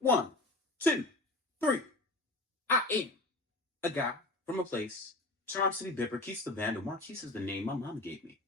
One, two, three. I am a guy from a place. Charm City Bipper, Quis The Vndl. Marquis is the name my mom gave me.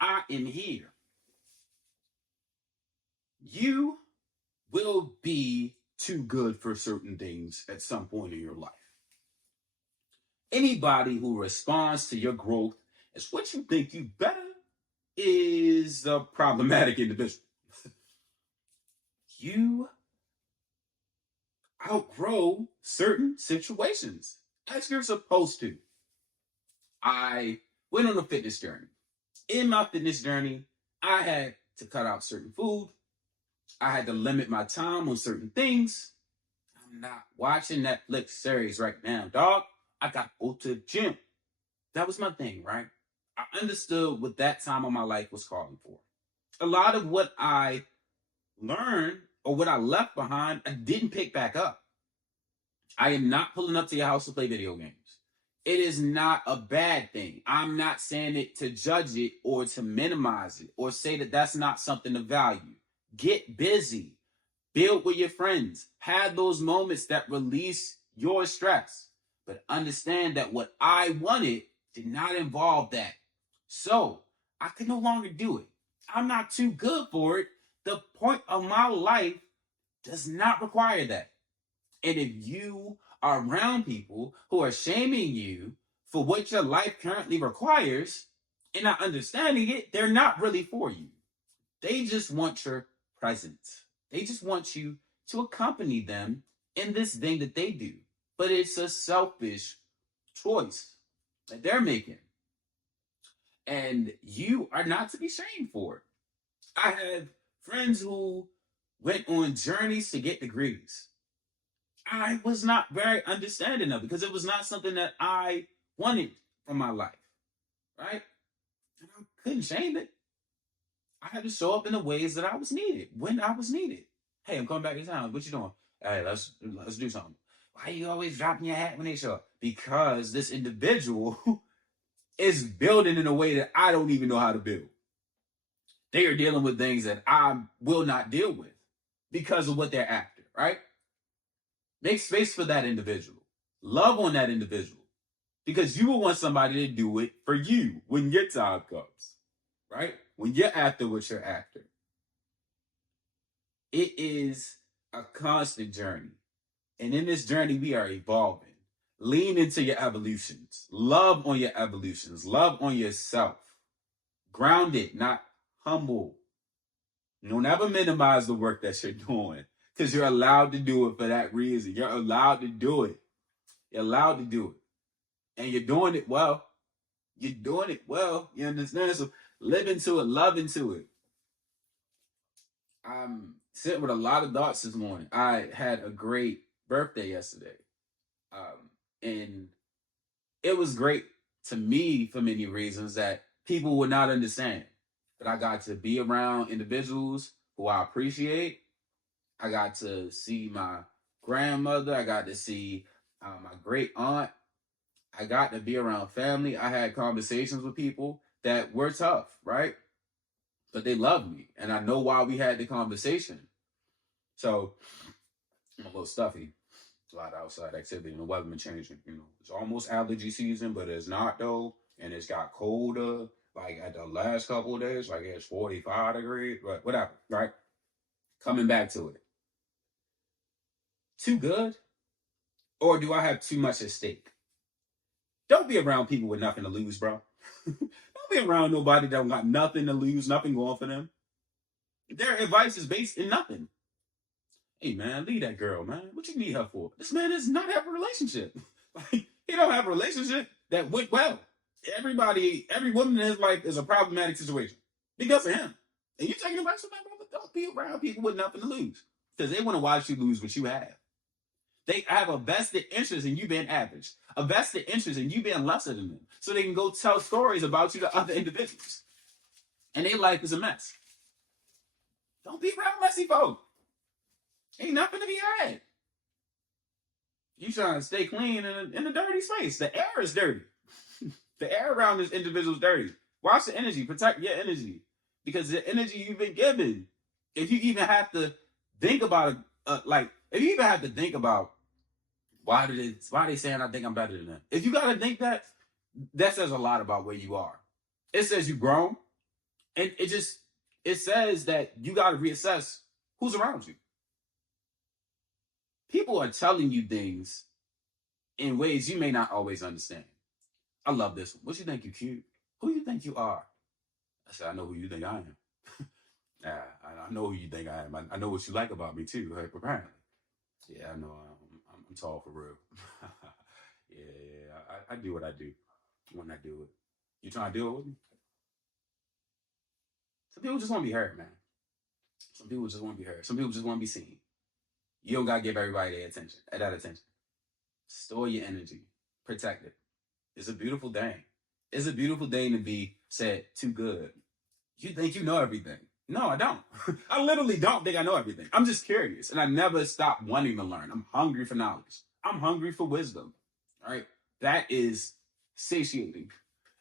I am here. You will be too good for certain things at some point in your life. Anybody who responds to your growth as what you think you better is a problematic individual. You outgrow certain situations as you're supposed to. I went on a fitness journey. In my fitness journey, I had to cut out certain food. I had to limit my time on certain things. I'm not watching Netflix series right now, dog. I got to go to the gym. That was my thing, right? I understood what that time of my life was calling for. A lot of what I learned or what I left behind, I didn't pick back up. I am not pulling up to your house to play video games. It is not a bad thing. I'm not saying it to judge it or to minimize it or say that that's not something to value. Get busy. Build with your friends. Have those moments that release your stress. But understand that what I wanted did not involve that. So I could no longer do it. I'm not too good for it. The point of my life does not require that. And if you are around people who are shaming you for what your life currently requires and not understanding it, they're not really for you. They just want your presence. They just want you to accompany them in this thing that they do. But it's a selfish choice that they're making. And you are not to be shamed for it. I have friends who went on journeys to get degrees. I was not very understanding of it because it was not something that I wanted from my life, right? And I couldn't shame it. I had to show up in the ways that I was needed when I was needed. Hey, I'm coming back to town. What you doing? Hey, let's do something. Why are you always dropping your hat when they show up? Because this individual is building in a way that I don't even know how to build. They are dealing with things that I will not deal with because of what they're after, right? Make space for that individual. Love on that individual. Because you will want somebody to do it for you when your time comes, right? When you're after what you're after. It is a constant journey. And in this journey, we are evolving. Lean into your evolutions. Love on your evolutions. Love on yourself. Grounded, not humble. Don't ever minimize the work that you're doing because you're allowed to do it for that reason. You're allowed to do it. You're allowed to do it. And you're doing it well. You're doing it well. You understand? So live into it. Love into it. I'm sitting with a lot of thoughts this morning. I had a great birthday yesterday. And it was great to me for many reasons that people would not understand. But I got to be around individuals who I appreciate. I got to see my grandmother. I got to see my great aunt. I got to be around family. I had conversations with people that were tough, right? But they loved me. And I know why we had the conversation. So I'm a little stuffy. A lot of outside activity and the weather been changing. You know, it's almost allergy season, but it's not though. And it's got colder. Like at the last couple of days, like it's 45 degrees, but whatever, right? Coming back to it. Too good? Or do I have too much at stake? Don't be around people with nothing to lose, bro. Don't be around nobody that got nothing to lose, nothing going for them. Their advice is based in nothing. Hey, man, leave that girl, man. What you need her for? This man does not have a relationship. Like, he don't have a relationship that went well. Every woman in his life is a problematic situation because of him. And you taking advice from that brother? Don't be around people with nothing to lose because they want to watch you lose what you have. They have a vested interest in you being average, a vested interest in you being lesser than them, so they can go tell stories about you to other individuals. And their life is a mess. Don't be around messy folk. Ain't nothing to be had. You trying to stay clean in a dirty space. The air is dirty. The air around this individual is dirty. Watch the energy. Protect your energy. Because the energy you've been given, if you even have to think about it, like, If you even have to think about why they saying I think I'm better than them. If you gotta think that, that says a lot about where you are. It says you've grown, and it says that you gotta reassess who's around you. People are telling you things in ways you may not always understand. I love this one. What you think you cute? Who you think you are? I said, I know who you think I am. Yeah, I know who you think I am. I know what you like about me too, right? Apparently. Yeah, I know. I'm tall for real. Yeah, I do what I do when I do it. You trying to do it with me? Some people just want to be heard, man. Some people just want to be heard. Some people just want to be seen. You don't gotta give everybody their attention. That attention. Store your energy. Protect it. It's a beautiful thing. It's a beautiful thing to be said too good. You think you know everything. No, I don't. I literally don't think I know everything. I'm just curious, and I never stop wanting to learn. I'm hungry for knowledge. I'm hungry for wisdom. All right? That is satiating.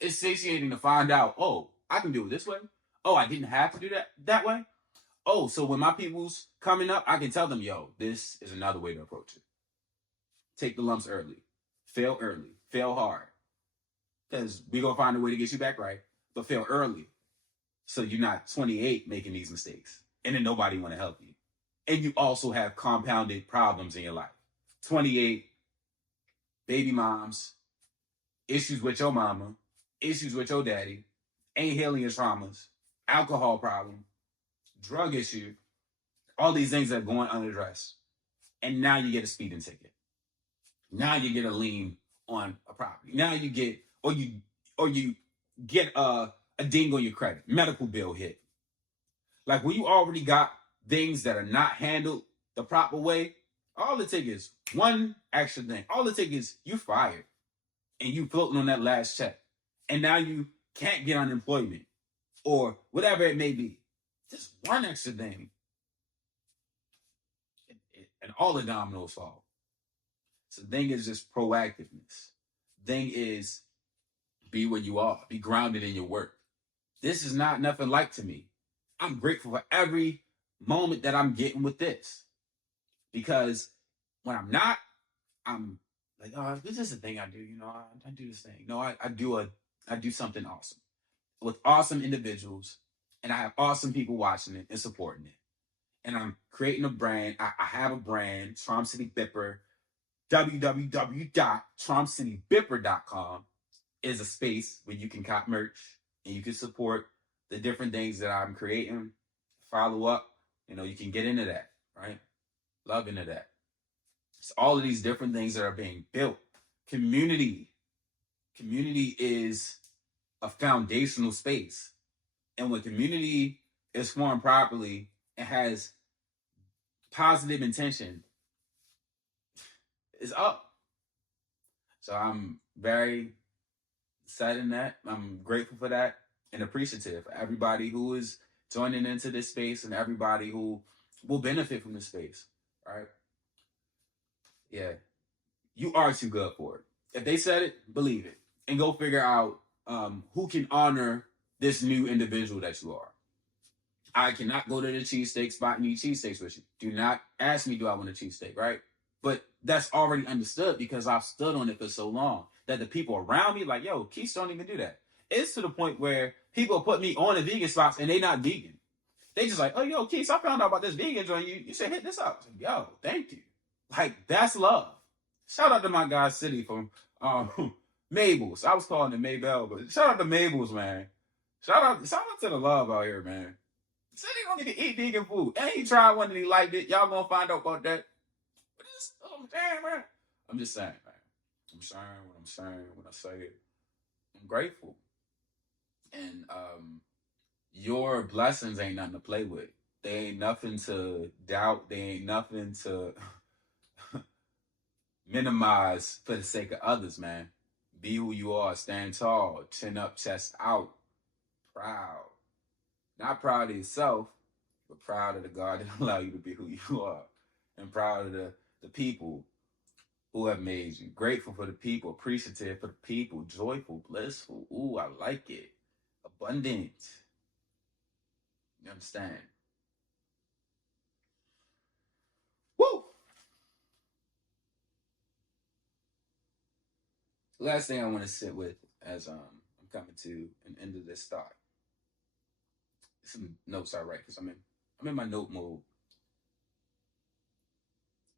It's satiating to find out, oh, I can do it this way. Oh, I didn't have to do that way. Oh, so when my people's coming up, I can tell them, yo, this is another way to approach it. Take the lumps early. Fail early. Fail hard. Because we're going to find a way to get you back right. But fail early. So you're not 28 making these mistakes. And then nobody want to help you. And you also have compounded problems in your life. 28, baby moms, issues with your mama, issues with your daddy, ain't healing your traumas, alcohol problem, drug issue, all these things that are going unaddressed. And now you get a speeding ticket. Now you get a lien on a property. Now you get, or you get a ding on your credit, medical bill hit. Like when you already got things that are not handled the proper way, all it takes is one extra thing. All it takes is you fired and you floating on that last check. And now you can't get unemployment or whatever it may be. Just one extra thing. And all the dominoes fall. So the thing is just proactiveness. Thing is be where you are. Be grounded in your work. This is not nothing like to me. I'm grateful for every moment that I'm getting with this. Because when I'm not, I'm like, oh, this is the thing I do. You know, I do this thing. No, I do something awesome with awesome individuals, and I have awesome people watching it and supporting it. And I'm creating a brand. I have a brand, Charm City Bipper. www.CharmCityBipper.com is a space where you can cop merch and you can support the different things that I'm creating. Follow up, you can get into that, right? Love into that. It's all of these different things that are being built. Community is a foundational space. And when community is formed properly and has positive intention, it's up. So I'm very excited in that. I'm grateful for that and appreciative for everybody who is joining into this space and everybody who will benefit from this space, right? Yeah. You are too good for it. If they said it, believe it. And go figure out who can honor this new individual that you are. I cannot go to the cheesesteak spot and eat cheesesteaks with you. Do not ask me, do I want a cheesesteak, right? But that's already understood because I've stood on it for so long that the people around me like, yo, Keith don't even do that. It's to the point where people put me on the vegan spots and they not vegan. They just like, oh, yo, Keith, I found out about this vegan joint. You should hit this up. Yo, thank you. Like, that's love. Shout out to my guy City from Mabel's. I was calling it Maybell, but shout out to Mabel's, man. Shout out to the love out here, man. City don't even eat vegan food. And he tried one and he liked it. Y'all gonna find out about that. But it's, oh, damn, man. I'm just saying, man. I'm saying what I'm saying when I say it. I'm grateful. And your blessings ain't nothing to play with. They ain't nothing to doubt. They ain't nothing to minimize for the sake of others, man. Be who you are. Stand tall. Chin up, chest out. Proud. Not proud of yourself, but proud of the God that allow you to be who you are. And proud of the people who have made you. Grateful for the people. Appreciative for the people. Joyful, blissful. Ooh, I like it. Abundant. You understand? Woo! Last thing I want to sit with as I'm coming to an end of this thought. Some notes I write because I'm in my note mode.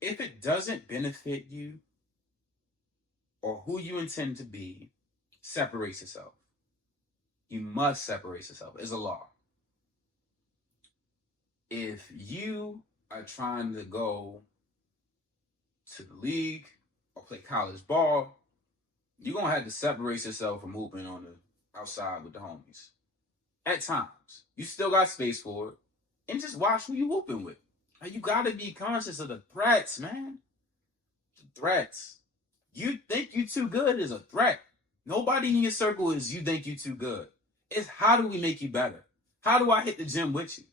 If it doesn't benefit you or who you intend to be, separate yourself. You must separate yourself. It's a law. If you are trying to go to the league or play college ball, you're gonna have to separate yourself from hooping on the outside with the homies. At times, you still got space for it, and just watch who you hooping with. Like, you gotta be conscious of the threats, man. The threats. You think you too good is a threat. Nobody in your circle is you think you too good. It's how do we make you better? How do I hit the gym with you?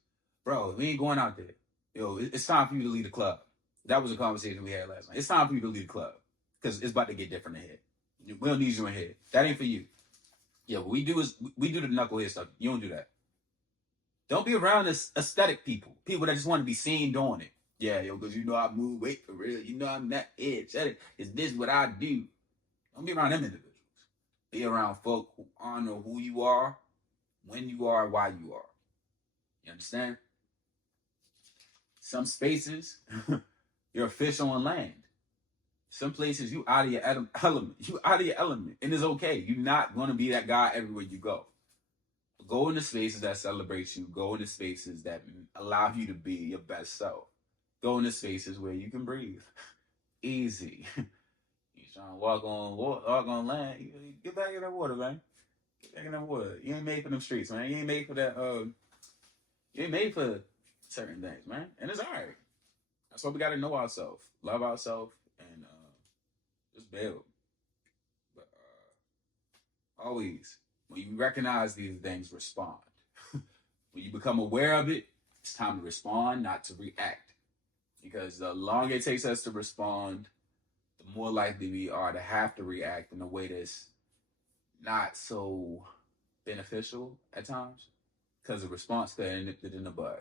Bro, we ain't going out there. Yo, it's time for you to leave the club. That was a conversation we had last night. It's time for you to leave the club. Because it's about to get different ahead. We don't need you in here. That ain't for you. Yeah, what we do is we do the knucklehead stuff. You don't do that. Don't be around this aesthetic people. People that just want to be seen doing it. Yeah, yo, because you know I move weight for real. You know I'm that edge. Is this what I do? Don't be around them individuals. Be around folk who honor who you are, when you are, why you are. You understand? Some spaces, you're a fish on land. Some places you out of your element. You out of your element. And it's okay. You're not going to be that guy everywhere you go. Go into spaces that celebrate you. Go into spaces that allow you to be your best self. Go into spaces where you can breathe. Easy. You trying to walk on land. Get back in that water, man. Get back in that water. You ain't made for them streets, man. You ain't made for that. You ain't made for certain things, man. And it's alright. That's why we got to know ourselves, love ourselves, and just build. But always, when you recognize these things, respond. When you become aware of it, it's time to respond, not to react. Because the longer it takes us to respond, the more likely we are to have to react in a way that's not so beneficial at times. Because the response could end it in the bud.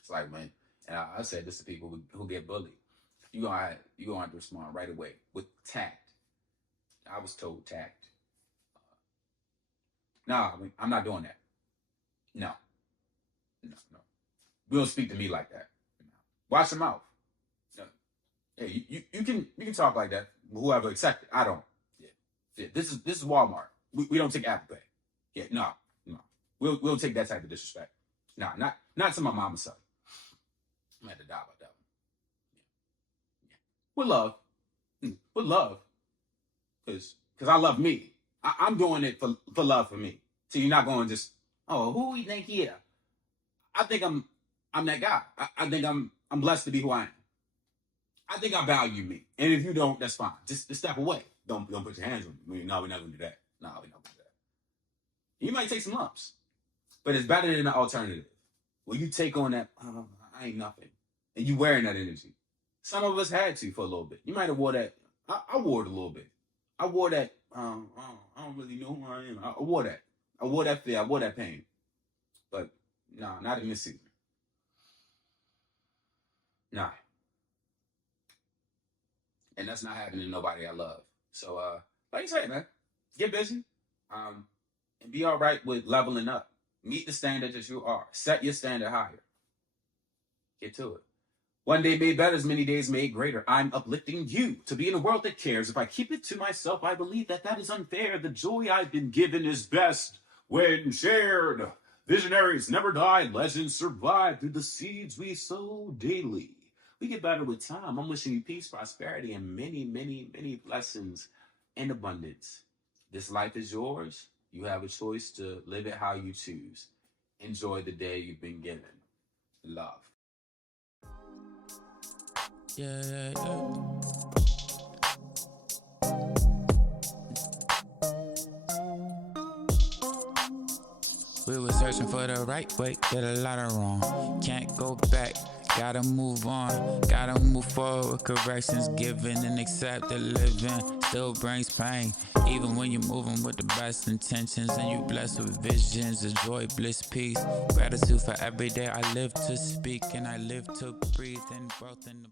It's like when, and I said this to people who get bullied. You're gonna have to respond right away with tact. I was told tact. No, I'm not doing that. No. We don't speak to me like that. No. Watch your mouth. No. Hey, you can talk like that. Whoever accept it. I don't. Yeah. This is Walmart. We don't take Apple Pay. Yeah, no. We'll take that type of disrespect. No, not to my mama's son. I'm gonna have to die about that one. Yeah. With love. Because I love me. I'm doing it for love for me. So you're not going just, oh, who we think he is? I think I'm that guy. I think I'm blessed to be who I am. I think I value me. And if you don't, that's fine. Just step away. Don't put your hands on me. No, we're not gonna do that. No, we're not gonna do that. You might take some lumps. But it's better than the alternative. When you take on that, I ain't nothing. And you wearing that energy. Some of us had to for a little bit. You might have wore that. I wore it a little bit. I wore that. I don't really know who I am. I wore that. I wore that fear. I wore that pain. But nah, not in this season. Nah. And that's not happening to nobody I love. So, like you said, man, get busy. And be all right with leveling up. Meet the standard that you are. Set your standard higher. Get to it. One day made better is many days made greater. I'm uplifting you to be in a world that cares. If I keep it to myself, I believe that is unfair. The joy I've been given is best when shared. Visionaries never die. Legends survive through the seeds we sow daily. We get better with time. I'm wishing you peace, prosperity, and many, many, many blessings and abundance. This life is yours. You have a choice to live it how you choose. Enjoy the day you've been given. Love. Yeah. We were searching for the right way, did a lot of wrong. Can't go back, gotta move on. Gotta move forward, corrections given and accept the living. Still brings pain, even when you're moving with the best intentions. And you blessed with visions of joy, bliss, peace. Gratitude for every day I live to speak and I live to breathe in growth in the